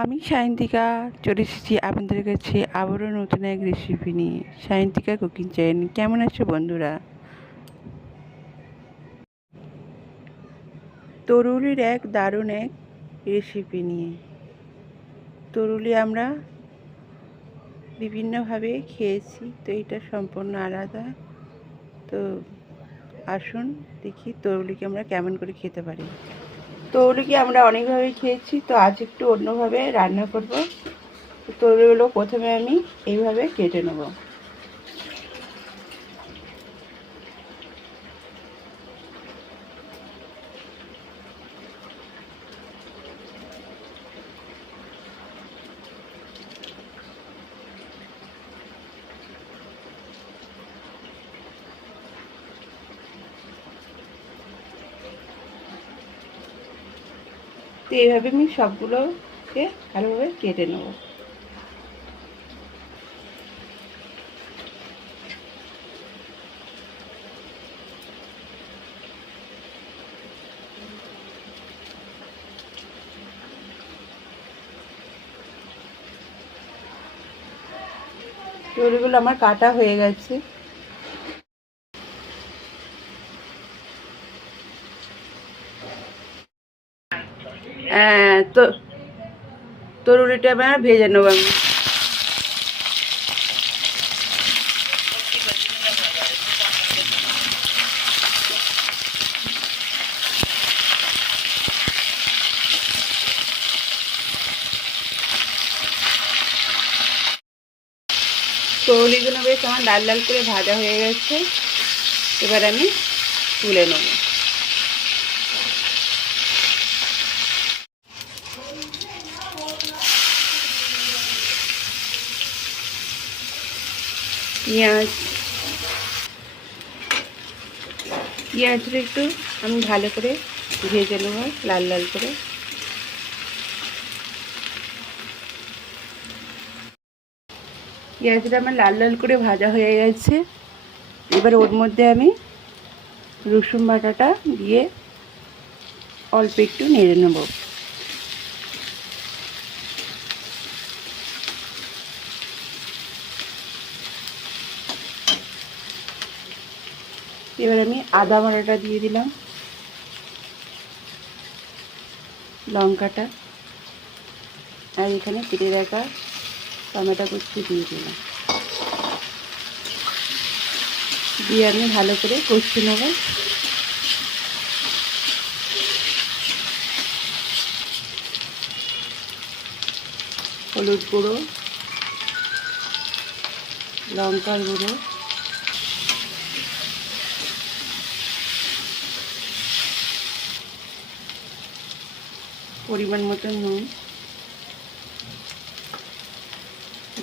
আমি সায়ন্তিকা চলে এসেছি আপনাদের কাছে আবারও নতুন এক রেসিপি নিয়ে। সায়ন্তিকা কুকিং চ্যানেল, কেমন আছো বন্ধুরা? তরুলির এক দারুণ এক রেসিপি নিয়ে। তরুলি আমরা বিভিন্নভাবে খেয়েছি, তো এটা সম্পূর্ণ আলাদা। তো আসুন দেখি তরুলিকে আমরা কেমন করে খেতে পারি। তরুলিকে আমরা অনেকভাবে খেয়েছি, তো আজ একটু অন্যভাবে রান্না করব। তরুলিগুলো প্রথমে আমি এইভাবে কেটে নেব। তো এইভাবে আমি সবগুলোকে ভালোভাবে কেটে নেব। তৈরিগুলো আমার কাটা হয়ে গেছে। তো তরুলিটা আমার ভেজে নেব আমি। তরুলিগুলো বেশ আমার লাল লাল করে ভাজা হয়ে গেছে। এবার আমি তুলে নেব। পেঁয়াজ। পেঁয়াজটা একটু আমি ভালো করে ভেজে নেব, লাল লাল করে। পেঁয়াজটা আমার লাল লাল করে ভাজা হয়ে গেছে। এবার ওর মধ্যে আমি রসুন বাটাটা দিয়ে অল্প একটু নেড়ে নেব। এবার আমি আদা বাটাটা দিয়ে দিলাম। লঙ্কাটা। আর এখানে কেটে রাখা টমেটো কুচি দিয়ে দিলাম। দিয়ে আমি ভালো করে কষতে নেব। হলুদ গুঁড়ো, লঙ্কার গুঁড়ো। পরিমাণ মতো নুন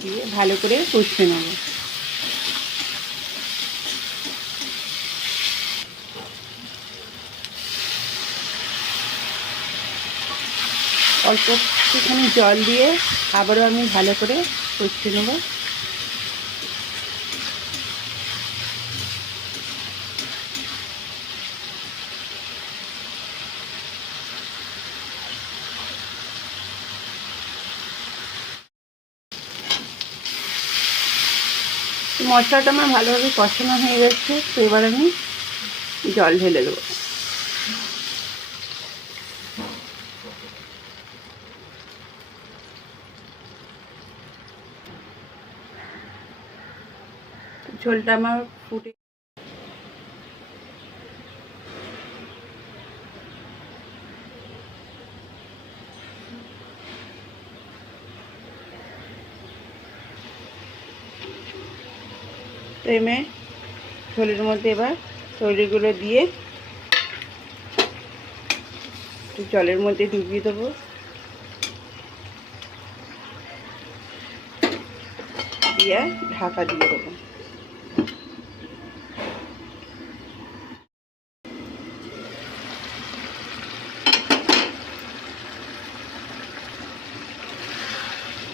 দিয়ে ভালো করে কষতে নেব। অল্প একটুখানি জল দিয়ে আবারও আমি ভালো করে কষতে নেব। মশলাটা আমার ভালোভাবে কষানো হয়ে গেছে, তো এবার আমি জল ঢেলে দেবো। ঝোলটা আমার ফুটে ফ্লেমে ঝোলের মধ্যে এবার তৈরিগুলো দিয়ে একটু জলের মধ্যে ডুবিয়ে দেবো। দিয়ে ঢাকা দিয়ে দেবো।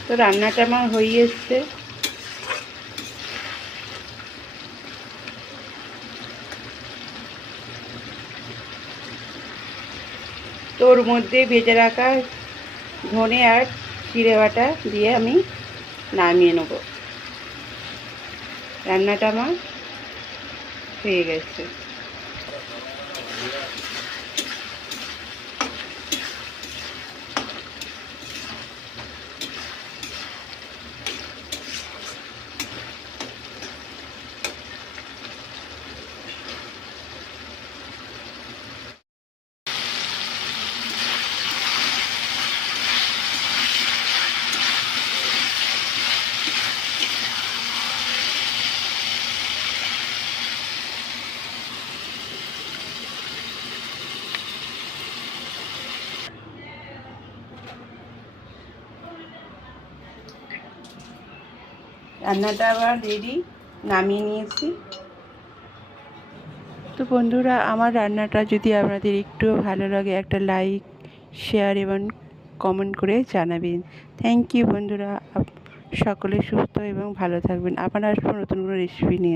তো রান্নাটা আমার হয়ে এসছে। তোর মধ্যে ভেজে রাখা ধনে আর চিড়ে বাটা দিয়ে আমি নামিয়ে নেব। রান্নাটা আমার হয়ে গেছে। রান্নাটা আবার রেডি নামিয়ে নিয়েছি। তো বন্ধুরা, আমার রান্নাটা যদি আপনাদের একটু ভালো লাগে, একটা লাইক শেয়ার এবং কমেন্ট করে জানাবেন। থ্যাংক ইউ বন্ধুরা সকলে সুস্থ এবং ভালো থাকবেন। আবার আসব নতুন কোনো রেসিপি নিয়ে।